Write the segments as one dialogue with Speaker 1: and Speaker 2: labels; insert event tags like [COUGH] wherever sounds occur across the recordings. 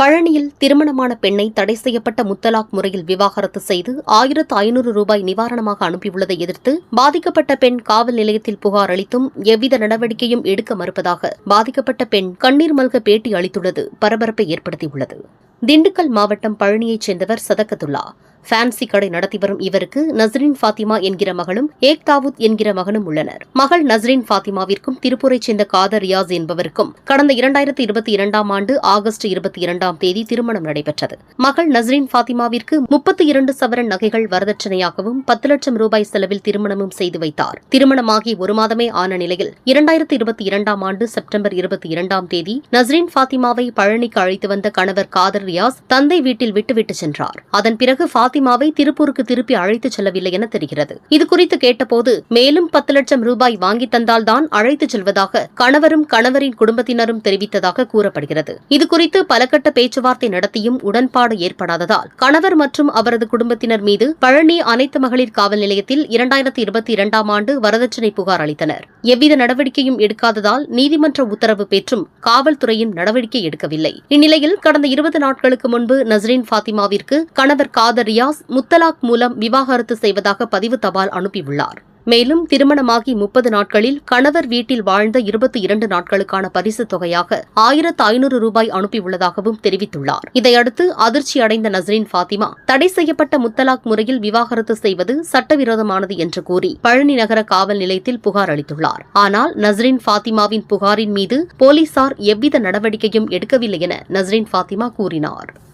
Speaker 1: பழனியில் திருமணமான பெண்ணை தடை செய்யப்பட்ட முத்தலாக் முறையில் விவாகரத்து செய்து ஆயிரத்து ஐநூறு ரூபாய் நிவாரணமாக அனுப்பியுள்ளதை எதிர்த்து பாதிக்கப்பட்ட பெண் காவல் நிலையத்தில் புகார் அளித்தும் எவ்வித நடவடிக்கையும் எடுக்க மறுப்பதாக பாதிக்கப்பட்ட பெண் கண்ணீர் மல்க பேட்டி அளித்துள்ளது. பரபரப்பை ஏற்படுத்தியுள்ளது. திண்டுக்கல் மாவட்டம் பழனியைச் சேர்ந்தவர் சதக்கத்துல்லா ஃபேன்சி கடை நடத்தி வரும் இவருக்கு நஸ்ரின் ஃபாத்திமா என்கிற மகளும் ஏக் தாவூத் என்கிற மகனும் உள்ளனர். மகள் நஸ்ரின் ஃபாத்திமாவிற்கும் திருப்பூரைச் சேர்ந்த காதர் ரியாஸ் என்பவருக்கும் கடந்த இரண்டாயிரத்தி இருபத்தி இரண்டாம் ஆண்டு ஆகஸ்ட் இருபத்தி இரண்டாம் தேதி திருமணம் நடைபெற்றது. மகள் நஸ்ரின் ஃபாத்திமாவிற்கு முப்பத்தி இரண்டு சவரன் நகைகள் வரதட்சணையாகவும் பத்து லட்சம் ரூபாய் செலவில் திருமணமும் செய்து வைத்தார். திருமணமாகி ஒரு மாதமே ஆன நிலையில் இரண்டாயிரத்தி இருபத்தி இரண்டாம் ஆண்டு செப்டம்பர் இருபத்தி இரண்டாம் தேதி நஸ்ரின் ஃபாத்திமாவை பழனிக்கு அழைத்து வந்த கணவர் காதர் ரியாஸ் தந்தை வீட்டில் விட்டுவிட்டு சென்றார். அதன் பிறகு பாத்திமாவை திருப்பூருக்கு திருப்பி அழைத்துச் செல்லவில்லை என தெரிகிறது. இதுகுறித்து கேட்டபோது மேலும் பத்து லட்சம் ரூபாய் வாங்கி தந்தால்தான் அழைத்துச் செல்வதாக கணவரும் கணவரின் குடும்பத்தினரும் தெரிவித்ததாக கூறப்படுகிறது. இதுகுறித்து பலகட்ட பேச்சுவார்த்தை நடத்தியும் உடன்பாடு ஏற்படாததால் கணவர் மற்றும் அவரது குடும்பத்தினர் மீது பழனி அனைத்து மகளிர் காவல் நிலையத்தில் இரண்டாயிரத்தி இருபத்தி இரண்டாம் ஆண்டு வரதட்சணை புகார் அளித்தனர். எவ்வித நடவடிக்கையும் எடுக்காததால் நீதிமன்ற உத்தரவு பெற்றும் காவல்துறையும் நடவடிக்கை எடுக்கவில்லை. இந்நிலையில் கடந்த இருபது நாட்களுக்கு முன்பு நஸ்ரீன் ஃபாத்திமாவிற்கு கணவர் காதர் ரியாஸ் முத்தலாக் மூலம் விவாகரத்து செய்வதாக பதிவு தபால் அனுப்பியுள்ளார். மேலும் திருமணமாகி முப்பது நாட்களில் கணவர் வீட்டில் வாழ்ந்த இருபத்தி இரண்டு நாட்களுக்கான பரிசுத் தொகையாக ஆயிரத்து ஐநூறு ரூபாய் அனுப்பியுள்ளதாகவும் தெரிவித்துள்ளார். இதையடுத்து அதிர்ச்சி அடைந்த நஸ்ரீன் ஃபாத்திமா தடை செய்யப்பட்ட முத்தலாக் முறையில் விவாகரத்து செய்வது சட்டவிரோதமானது என்று கூறி பழனி நகர காவல் நிலையத்தில் புகார் அளித்துள்ளார். ஆனால் நஸ்ரீன் ஃபாத்திமாவின் புகாரின் மீது போலீசார் எவ்வித நடவடிக்கையும் எடுக்கவில்லை என நஸ்ரீன் ஃபாத்திமா கூறினார்.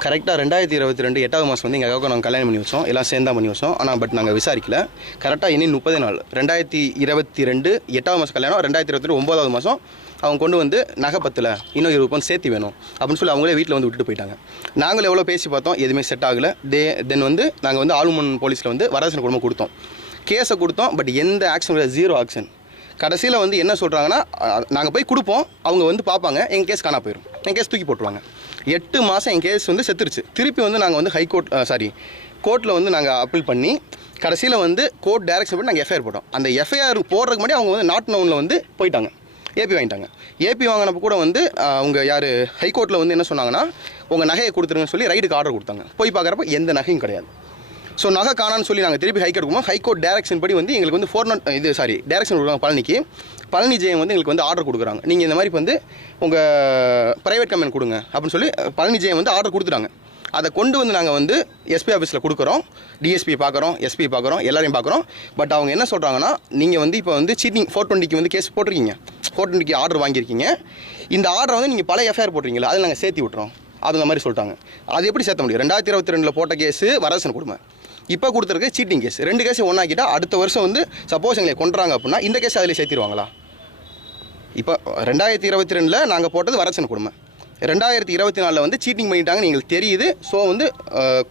Speaker 2: கரெக்டாக ரெண்டாயிரத்தி இருபத்தி ரெண்டு எட்டாவது மாதம் வந்து எங்கள் அக்காவுக்கு நாங்கள் கல்யாணம் பண்ணி வச்சோம். எல்லாம் சேர்ந்தா பண்ணி வச்சோம். ஆனால் பட் நாங்கள் விசாரிக்கல. கரெக்டாக இனி முப்பது நாள். ரெண்டாயிரத்தி இருபத்தி ரெண்டு எட்டாவது மாதம் கல்யாணம் ரெண்டாயிரத்தி இருபத்தி ரெண்டு ஒம்பதாவது மாதம் அவங்க கொண்டு வந்து நகை பத்தில் இன்னும் இருபது பவுன் சேர்த்து வேணும். அப்படின்னு சொல்லி அவங்களே வீட்டில் வந்து விட்டுட்டு போயிட்டாங்க. நாங்களும் எவ்வளோ பேசி பார்த்தோம் எதுவுமே செட் ஆகலை. தே தென் வந்து நாங்கள் வந்து ஆளுமன் போலீஸில் வந்து வரதட்சணை குடும்பம் கொடுத்தோம். கேஸை கொடுத்தோம் பட் எந்த ஆக்ஷன் ஜீரோ ஆக்ஷன் கடைசியில் வந்து என்ன சொல்கிறாங்கன்னா நாங்கள் போய் கொடுப்போம். அவங்க வந்து பார்ப்பாங்க எங்கள் கேஸ் காணா போயிடும் எங்கள் கேஸ் தூக்கி போட்டுருவாங்க. எட்டு மாதம் என் கேஸ் வந்து செத்துருச்சு. திருப்பி வந்து நாங்கள் வந்து ஹைகோர்ட் சாரி கோர்ட்டில் வந்து நாங்கள் அப்பீல் பண்ணி கடைசியில் வந்து கோர்ட் டேரக்ஷன் பண்ணி நாங்கள் எஃப்ஐஆர் போட்டோம். அந்த எஃப்ஐஆர் போடுறதுக்கு முன்னாடி அவங்க வந்து நாட் நவுனில் வந்து போயிட்டாங்க. ஏபி வாங்கிட்டாங்க. ஏபி வாங்கினப்போ கூட வந்து அவங்க யார் ஹைகோர்ட்டில் வந்து என்ன சொன்னாங்கன்னா உங்கள் நகையை கொடுத்துருங்கன்னு சொல்லி ரைடுக்கு ஆர்டர் கொடுத்தாங்க. போய் பார்க்குறப்ப எந்த நகையும் கிடையாது. ஸோ நகை காணான்னு சொல்லி நாங்கள் திருப்பி ஹைகோர்ட் போகும் ஹைகோர்ட் டேரக்ஷன் படி வந்து எங்களுக்கு வந்து ஃபோர் நாட் இது சாரி டேரக்ஷன் கொடுக்குறாங்க பழனிக்கு. பழனி ஜெயம் வந்து எங்களுக்கு வந்து ஆர்டர் கொடுக்குறாங்க. நீங்கள் இந்த மாதிரி வந்து உங்கள் ப்ரைவேட் கம்பெனி கொடுங்க. அப்படின்னு சொல்லி பழனி ஜெயம் வந்து ஆர்டர் கொடுத்துட்டாங்க. அதை கொண்டு வந்து நாங்கள் வந்து எஸ்பி ஆஃபீஸில் கொடுக்குறோம். டிஎஸ்பி பார்க்குறோம் எஸ்பி பார்க்குறோம் எல்லாரையும் பார்க்குறோம். பட் அவங்க என்ன சொல்கிறாங்கன்னா நீங்கள் வந்து இப்போ வந்து சீட்டிங் ஃபோர் டுவெண்ட்டிக்கு வந்து கேஸ் போட்டிருக்கீங்க. ஃபோர் டுவெண்ட்டிக்கு ஆர்டர் வாங்கியிருக்கீங்க. இந்த ஆர்டரை வந்து நீங்கள் பல எஃப்ஐஆர் போட்டிருக்கீங்களா அதில் நாங்கள் சேர்த்து விட்டுறோம். அப்படிங்கிற மாதிரி சொல்லிட்டாங்க. அது எப்படி சேர்த்த முடியும்? ரெண்டாயிரத்தி இருபத்தி ரெண்டில் போட்ட கேஸு வரதட்சணை கொடுமை. இப்போ கொடுத்துருக்க சீட்டிங் கேஸ் ரெண்டு கேஸ் ஒன்றாக்கிட்டால் அடுத்த வருஷம் வந்து சப்போஸ் எங்களை கொண்டுறாங்க அப்படின்னா இந்த கேஸ் அதில் சேர்த்திருவாங்களா? இப்போ ரெண்டாயிரத்தி இருபத்தி ரெண்டில் நாங்கள் போட்டது வரச்சன கொடுமை. ரெண்டாயிரத்தி இருபத்தி நாலில் வந்து சீட்டிங் பண்ணிட்டாங்கன்னு எங்களுக்கு தெரியுது. ஸோ வந்து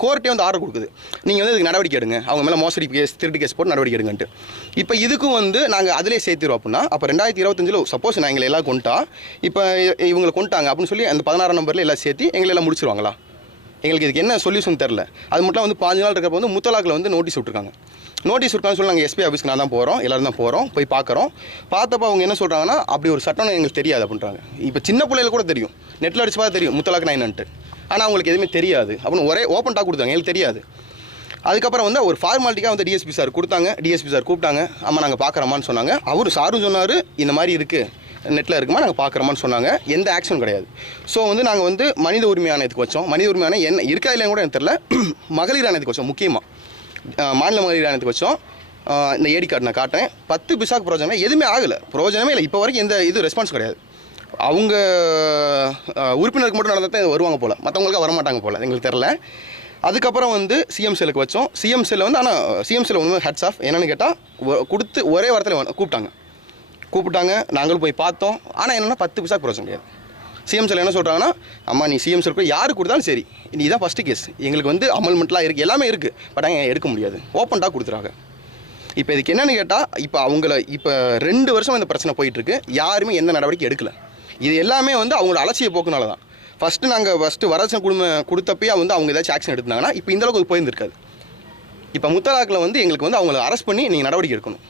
Speaker 2: கோர்ட்டே வந்து ஆர்டர் கொடுக்குது. நீங்கள் வந்து இதுக்கு நடவடிக்கை எடுங்க. அவங்க மேலே மோசடி கேஸ் திருட்டு கேஸ் போட்டு நடவடிக்கை எடுங்கன்ட்டு. இப்போ இதுக்கும் வந்து நாங்கள் அதிலே சேர்த்துருவோம் அப்படின்னா அப்போ ரெண்டாயிரத்தி இருபத்தஞ்சில் சப்போஸ் நான் எங்களை எல்லாம் கொண்டுட்டா இப்போ இவங்களை கொண்டுட்டாங்க அப்படின்னு சொல்லி அந்த பதினாறாம் நம்பரில் எல்லாம் சேர்த்து எங்களை எல்லாம் முடிச்சிருவாங்களா? எங்களுக்கு இதுக்கு என்ன சொல்யூஷன் தெரில அது மட்டும் வந்து பாஞ்சு நாள் இருக்கிறப்ப வந்து முத்தலாக்கில் வந்து நோட்டீஸ் விட்ருக்காங்க நோட்டீஸ் விட்டான்னு சொல்லி நாங்கள் எஸ்பி ஆஃபீஸ்க்கு நான் தான் போகிறோம் எல்லோரும் தான் போகிறோம் போய் பார்க்குறோம் பார்த்தப்ப அவங்க என்ன சொல்கிறாங்கன்னா அப்படி ஒரு சட்டம் எங்களுக்கு தெரியாது அப்படின்றாங்க. இப்போ சின்ன பிள்ளைல கூட தெரியும். நெட்டில் அடிச்சு பார்த்தா தெரியும் முத்தலாக்கு என்னன்ட்டு ஆனால் அவங்களுக்கு எதுவுமே தெரியாது. அப்படின்னு ஒரே ஓப்பன் டாக் கொடுத்தாங்க. எங்களுக்கு தெரியாது. அதுக்கப்புறம் வந்து ஒரு ஃபார்மாலிட்டிக்காக வந்து டிஎஸ்பி சார் கொடுத்தாங்க. டிஎஸ்பி சார் கூப்பிட்டாங்க. ஆமாம் நாங்கள் பார்க்குறோமான்னு சொன்னாங்க. அவர் சாரும் சொன்னார் இந்த மாதிரி இருக்குது நெட்டில் இருக்குமா? நாங்கள் பார்க்குறோமான்னு சொன்னாங்க. எந்த ஆக்ஷன் கிடையாது. ஸோ வந்து நாங்கள் வந்து மனித உரிமை ஆணையத்துக்கு வச்சோம். மனித உரிமை ஆணையம் என்ன இருக்கா இல்லைன்னு கூட எனக்கு தெரில [CLEARS THROAT] மகளிர் ஆணையத்துக்கு வச்சோம் முக்கியமாக மாநில மகளிர் ஆணையத்துக்கு வச்சோம். இந்த ஏடி கார்டு நான் காட்டேன் பத்து பிசாக் பிரோஜனமே எதுவுமே ஆகலை. பிரோஜனமே இல்லை. இப்போ வரைக்கும் எந்த இது ரெஸ்பான்ஸ் கிடையாது. அவங்க உறுப்பினருக்கு மட்டும் நடந்தால் தான் வருவாங்க போல். மற்றவங்களுக்கு வரமாட்டாங்க போல். எங்களுக்கு தெரில அதுக்கப்புறம் வந்து சிஎம் செல்லுக்கு வச்சோம். சிஎம் செல்ல வந்து ஆனால் சிஎம் செல்ல ஒன்றுமே ஹெட்ஸ் ஆஃப் என்னென்னு கேட்டால் கொடுத்து ஒரே வாரத்தில் கூப்பிட்டாங்க. கூப்பிட்டாங்க நாங்களும் போய் பார்த்தோம். ஆனால் என்னென்னா பத்து பைசா குறைச்ச கிடையாது சிஎம் சார் என்ன சொல்கிறாங்கன்னா அம்மா நீ சிஎம் சார் யார் கொடுத்தாலும் சரி நீ தான் ஃபஸ்ட்டு கேஸ் எங்களுக்கு வந்து அமல்மெண்ட்லாம் இருக்குது எல்லாமே இருக்குது பட் அங்கே எடுக்க முடியாது? ஓப்பன்டாக கொடுத்துறாங்க. இப்போ இதுக்கு என்னென்னு கேட்டால் இப்போ அவங்கள இப்போ ரெண்டு வருஷம் இந்த பிரச்சனை போயிட்டுருக்கு. யாருமே எந்த நடவடிக்கை எடுக்கலை. இது எல்லாமே வந்து அவங்களோட அலட்சிய போக்குனால தான். ஃபஸ்ட்டு நாங்கள் ஃபஸ்ட்டு வரதட்சணை குடும்ப கொடுத்தப்பயே வந்து அவங்க ஏதாச்சும் ஆக்ஷன் எடுத்தாங்கன்னா இப்போ இந்த அளவுக்கு போயிருந்திருக்காது. இப்போ முத்தலாக்கில் வந்து எங்களுக்கு வந்து அவங்கள அரெஸ்ட் பண்ணி நீங்கள் நடவடிக்கை எடுக்கணும்.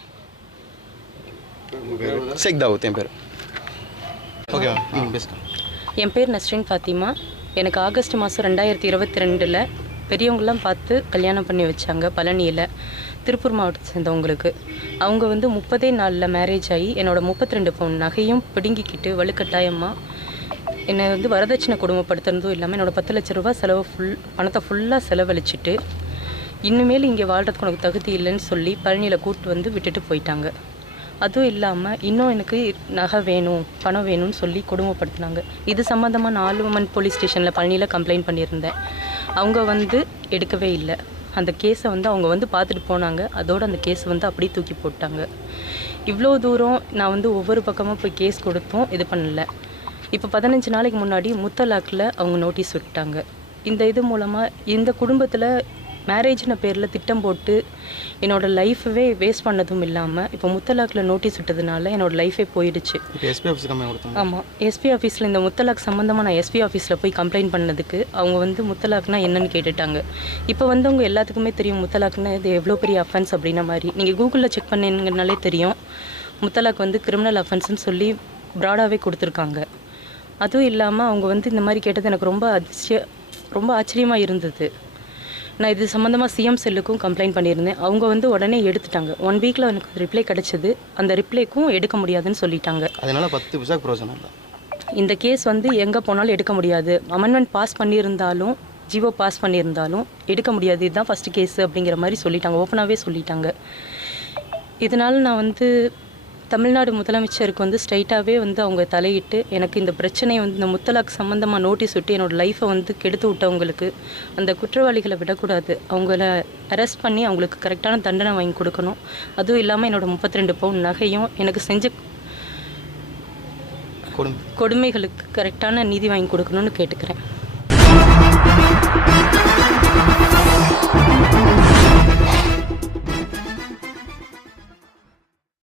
Speaker 2: ஷேக் என் பேர். ஓகே
Speaker 3: என் பேர் நஸ்ரின் ஃபாத்திமா. எனக்கு ஆகஸ்ட் மாதம் ரெண்டாயிரத்தி இருபத்தி ரெண்டில் பெரியவங்களாம் பார்த்து கல்யாணம் பண்ணி வச்சாங்க பழனியில் திருப்பூர் மாவட்டத்தை சேர்ந்தவங்களுக்கு. அவங்க வந்து முப்பதே நாளில் மேரேஜ் ஆகி என்னோட முப்பத்தி ரெண்டு பவுன் நகையும் பிடுங்கிக்கிட்டு வலுக்கட்டாயமாக என்னை வந்து வரதட்சணை கொடுமைப்படுத்துறதும் இல்லாமல் என்னோட பத்து லட்ச ரூபா செலவு ஃபுல் பணத்தை ஃபுல்லாக செலவழிச்சிட்டு இனிமேல் இங்கே வாழ்கிறதுக்கு உனக்கு தகுதி இல்லைன்னு சொல்லி பழனியில் கூப்பிட்டு வந்து விட்டுட்டு போயிட்டாங்க. அதுவும் இல்லாமல் இன்னும் எனக்கு நகை வேணும் பணம் வேணும்னு சொல்லி கொடுமைப்படுத்தினாங்க. இது சம்மந்தமாக நான் போலீஸ் ஸ்டேஷனில் பழனியில் கம்ப்ளைண்ட் பண்ணியிருந்தேன். அவங்க வந்து எடுக்கவே இல்லை. அந்த கேஸை வந்து அவங்க வந்து பார்த்துட்டு போனாங்க. அதோடு அந்த கேஸ் வந்து அப்படியே தூக்கி போட்டாங்க. இவ்வளோ தூரம் நான் வந்து ஒவ்வொரு பக்கமாக போய் கேஸ் கொடுத்தும் இது பண்ணலை. இப்போ பதினஞ்சு நாளைக்கு முன்னாடி முத்தலாக்கில் அவங்க நோட்டீஸ் விட்டாங்க இந்த இது மூலமாக இந்த குடும்பத்தில் மேரேஜ்ன பேரில் திட்டம் போட்டு என்னோட லைஃபவே வேஸ்ட் பண்ணதும் இல்லாமல் இப்போ முத்தலாக்கில் நோட்டீஸ் விட்டதுனால என்னோட லைஃபே போயிடுச்சு.
Speaker 2: எஸ்பி ஆஃபீஸ்
Speaker 3: ஆமாம் எஸ்பி ஆஃபீஸில் இந்த முத்தலாக் சம்மந்தமாக நான் எஸ்பி ஆஃபீஸில் போய் கம்ப்ளைண்ட் பண்ணதுக்கு அவங்க வந்து முத்தலாக்னா என்னன்னு கேட்டுட்டாங்க. இப்போ வந்து அவங்க எல்லாத்துக்குமே தெரியும் முத்தலாக்னா இது எவ்வளோ பெரிய அஃபென்ஸ் அப்படின்ன மாதிரி. நீங்கள் கூகுளில் செக் பண்ணீங்கனாலே தெரியும். முத்தலாக் வந்து கிரிமினல் அஃபென்ஸ்னு சொல்லி ப்ராடாகவே கொடுத்துருக்காங்க. அதுவும் இல்லாமல் அவங்க வந்து இந்த மாதிரி கேட்டது எனக்கு ரொம்ப அதிர்ச்சிய ரொம்ப ஆச்சரியமாக இருந்தது. நான் இது சம்மந்தமாக சிஎம் செல்லுக்கும் கம்ப்ளைண்ட் பண்ணியிருந்தேன். அவங்க வந்து உடனே எடுத்துட்டாங்க. ஒன் வீக்கில் எனக்கு ரிப்ளை கிடச்சிது. அந்த ரிப்ளைக்கும் எடுக்க முடியாதுன்னு சொல்லிட்டாங்க.
Speaker 2: அதனால பத்து பைசா பிரோஜனம் இல்லை.
Speaker 3: இந்த கேஸ் வந்து எங்கே போனாலும் எடுக்க முடியாது. அமெண்ட்மெண்ட் பாஸ் பண்ணியிருந்தாலும் ஜிஓ பாஸ் பண்ணியிருந்தாலும் எடுக்க முடியாது. இதுதான் ஃபஸ்ட்டு கேஸ் அப்படிங்கிற மாதிரி சொல்லிட்டாங்க. ஓப்பனாகவே சொல்லிட்டாங்க. இதனால் நான் வந்து தமிழ்நாடு முதலமைச்சருக்கு வந்து ஸ்ட்ரைட்டாகவே வந்து அவங்க தலையிட்டு எனக்கு இந்த பிரச்சனையை வந்து இந்த முத்தலாக் சம்மந்தமாக நோட்டீஸ் விட்டு என்னோடய லைஃப்பை வந்து கெடுத்து விட்டவங்களுக்கு அந்த குற்றவாளிகளை விடக்கூடாது. அவங்கள அரெஸ்ட் பண்ணி அவங்களுக்கு கரெக்டான தண்டனை வாங்கி கொடுக்கணும். அதுவும் இல்லாமல் என்னோடய முப்பத்திரெண்டு பவுன் நகையும் எனக்கு செஞ்ச கொடுமைகளுக்கு கரெக்டான நீதி வாங்கி கொடுக்கணும்னு கேட்டுக்கிறேன்.